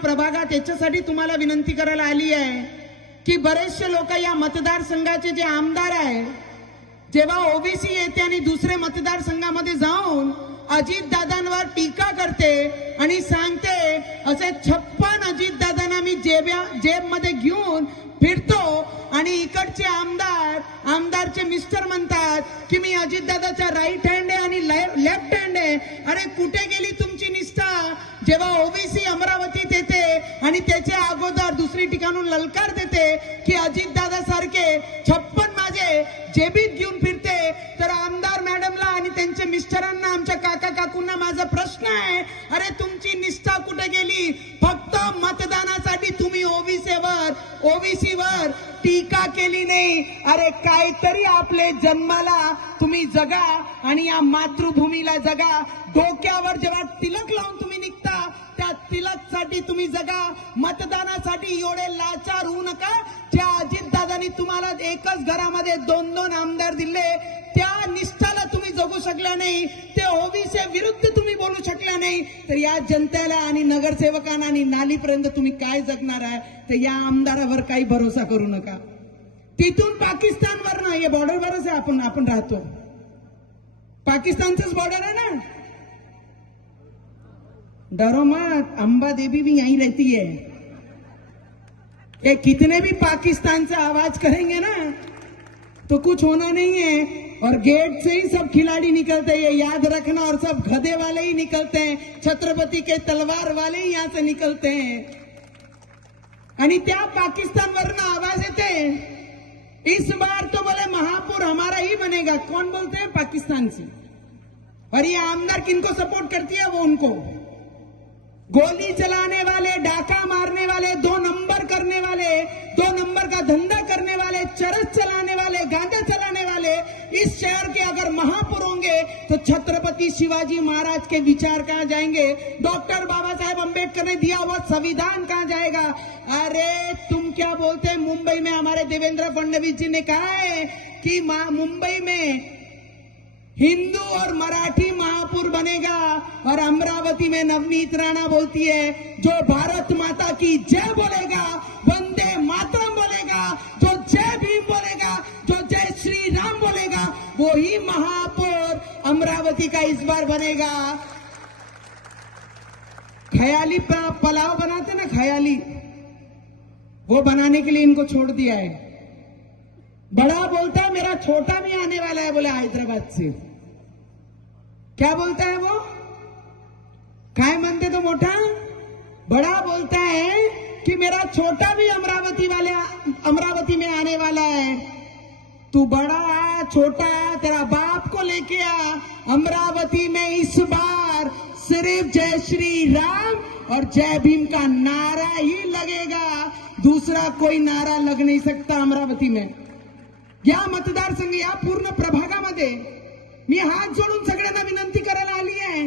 प्रभागात याच्यासाठी तुम्हाला विनंती करायला आली आहे की बरेचसे लोक या मतदारसंघाचे जे आमदार आहे जेव्हा ओबीसी येते आणि दुसरे मतदारसंघामध्ये जाऊन अजित दादांवर टीका करते आणि सांगते असे छप्पन अजित दादांना मी जेब्या जेबमध्ये घेऊन फिरतो आणि इकडचे आमदार आमदारचे मिस्टर म्हणतात की मी अजित दादाचा राईट हँड आहे आणि लेफ्ट हँड आहे. अरे कुठे गेली तुमची निष्ठा? जेव्हा ओबीसी अमरावतीत येते आणि त्याच्या अगोदर दुसरी ठिकाणून ललकार देते की अजित दादा सारखे छप्पन माझे जेबीत घेऊन फिरते. तर आमदार मॅडमला आणि त्यांच्या मिस्टरांना आमच्या काका काकूंना माझा प्रश्न आहे. अरे तुम वर ओबीसी वर टीका केली नाही. अरे काहीतरी आपले जन्माला तुम्ही जगा आणि या मातृभूमीला जगा. डोक्यावर जेव्हा तिलक लावून तुम्ही निघता त्या तिलकसाठी तुम्ही जगा. मतदानासाठी एवढे लाचार होऊ नका. ज्या अजितदादांनी तुम्हाला एकच घरामध्ये दोन दोन आमदार दिले शकला नाही ते ओबीसी विरुद्ध तुम्ही बोलू शकला नाही तर या जनतेला आणि नगरसेवकांना आणि नालीपर्यंत तुम्ही काय जगणार आहे तर या आमदारावर काही भरोसा करू नका. तिथून पाकिस्तानवर ना हे बॉर्डरवरच आहे आपण आपण राहतो. पाकिस्तानचंच बॉर्डर आहे ना. डरो मत अंबा देवी भी यही रहती है. ये कितने भी पाकिस्तान से आवाज करेंगे ना तो कुछ होना नहीं है. और गेट से ही सब खिलाड़ी निकलते हैं याद रखना और सब गधे वाले ही निकलते हैं, छत्रपति के तलवार वाले ही यहाँ से निकलते हैं। आणि त्या पाकिस्तानवरनं आवाज़ येते इस बार तो बोले महापुर हमारा ही बनेगा। कौन बोलते हैं? पाकिस्तान से। और ये आमदार किनको सपोर्ट करती है? वो उनको। गोली चलाने वाले, डाका मारने वाले शहर के अगर महापुर होंगे तो छत्रपति शिवाजी महाराज के विचार कहाँ जाएँगे? डॉक्टर बाबा साहेब अंबेडकर ने दिया हुआ संविधान कहाँ जाएगा? अरे, तुम क्या बोलते हैं? मुंबई में हमारे देवेंद्र फडणवीस जी ने कहा है कि मुंबई में हिंदू और मराठी महापुर बनेगा और अमरावती में नवनीत राणा बोलती है, जो भारत माता की जय बोलेगा, वंदे मातरम। अमरावती का इस बार बनेगा। खयाली पलाव बनाते ना खयाली? वो बनाने के लिए इनको छोड़ दिया है। बड़ा बोलता है, मेरा छोटा भी आने वाला है, बोले हैदराबाद से। क्या बोलता है वो? काय म्हणते तो मोठा बड़ा बोलता है कि मेरा छोटा भी अमरावती वाले अमरावती में आने वाला है। तू बड़ा, छोटा, तेरा बाप को लेके आ अमरावती में इस बार सिर्फ़ जय श्री राम और जय भीम का नारा ही लगेगा। दूसरा कोई नारा लग नहीं सकता अमरावती में। या मतदारसंघ, या पूर्ण प्रभागामध्ये। मी हाथ जोडून सगळ्यांना विनंती करायला आली